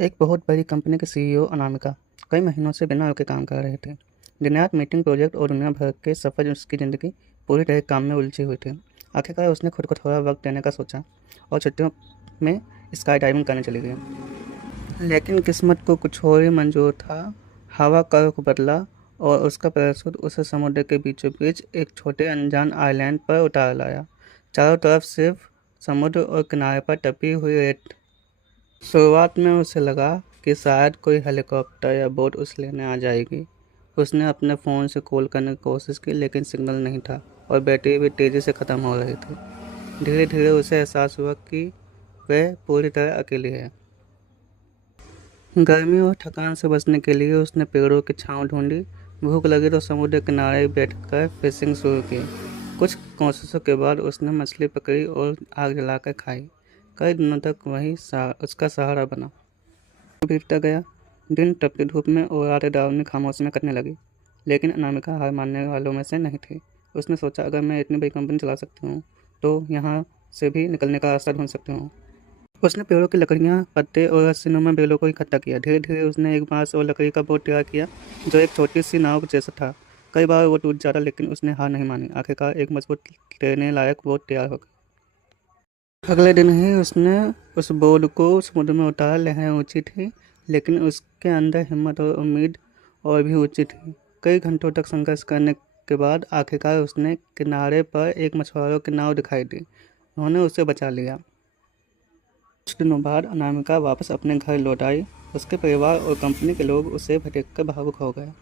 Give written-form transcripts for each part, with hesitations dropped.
एक बहुत बड़ी कंपनी के सीईओ अनामिका कई महीनों से बिना रुके काम कर रहे थे। दिन रात मीटिंग, प्रोजेक्ट और दुनिया भर के सफ़र। उसकी ज़िंदगी पूरी तरह काम में उलझी हुई थी। आखिरकार उसने खुद को थोड़ा वक्त देने का सोचा और छुट्टियों में स्काई डाइविंग करने चली गई। लेकिन किस्मत को कुछ और ही मंजूर था। हवा का रुख बदला और उसका पैराशूट उसे समुद्र के बीचों बीच एक छोटे अनजान आइलैंड पर उतार लाया। चारों तरफ सिर्फ समुद्र और किनारे पर टपी हुई रेत। शुरुआत में उसे लगा कि शायद कोई हेलीकॉप्टर या बोट उसे लेने आ जाएगी। उसने अपने फ़ोन से कॉल करने की कोशिश की, लेकिन सिग्नल नहीं था और बैटरी भी तेज़ी से ख़त्म हो रही थी। धीरे धीरे उसे एहसास हुआ कि वह पूरी तरह अकेली है। गर्मी और थकान से बचने के लिए उसने पेड़ों की छांव ढूंढी। भूख लगी तो समुद्र किनारे बैठकर फिशिंग शुरू की। कुछ कोशिशों के बाद उसने मछली पकड़ी और आग जलाकर खाई। कई दिनों तक वही उसका सहारा बना। बीतता गया। दिन तपती धूप में और रातें डरावनी खामोशी में कटने लगी। लेकिन अनामिका हार मानने वालों में से नहीं थी। उसने सोचा, अगर मैं इतनी बड़ी कंपनी चला सकती हूँ तो यहाँ से भी निकलने का रास्ता ढूंढ सकती हूँ। उसने पेड़ों की लकड़ियाँ, पत्ते और रस्सीनुमा बेलों को इकट्ठा किया। धीरे धीरे उसने एक बांस और लकड़ी का बोट तैयार किया जो एक छोटी सी नाव जैसा था। कई बार वो टूट जाता, लेकिन उसने हार नहीं मानी। आखिरकार एक मजबूत तैरने लायक बोट तैयार हो गई। अगले दिन ही उसने उस बोट को समुद्र में उतारा। लहरें ऊंची थी, लेकिन उसके अंदर हिम्मत और उम्मीद और भी ऊंची थी। कई घंटों तक संघर्ष करने के बाद आखिरकार उसने किनारे पर एक मछुआरों की नाव दिखाई दी। उन्होंने उसे बचा लिया। कुछ दिनों बाद अनामिका वापस अपने घर लौट आई। उसके परिवार और कंपनी के लोग उसे देखकर भावुक हो गए।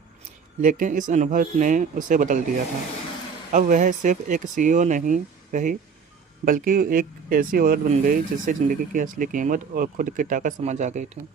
लेकिन इस अनुभव ने उसे बदल दिया था। अब वह सिर्फ एक सीईओ नहीं रही, बल्कि एक ऐसी औरत बन गई जिससे ज़िंदगी की असली कीमत और खुद की ताकत समझ आ गई थी।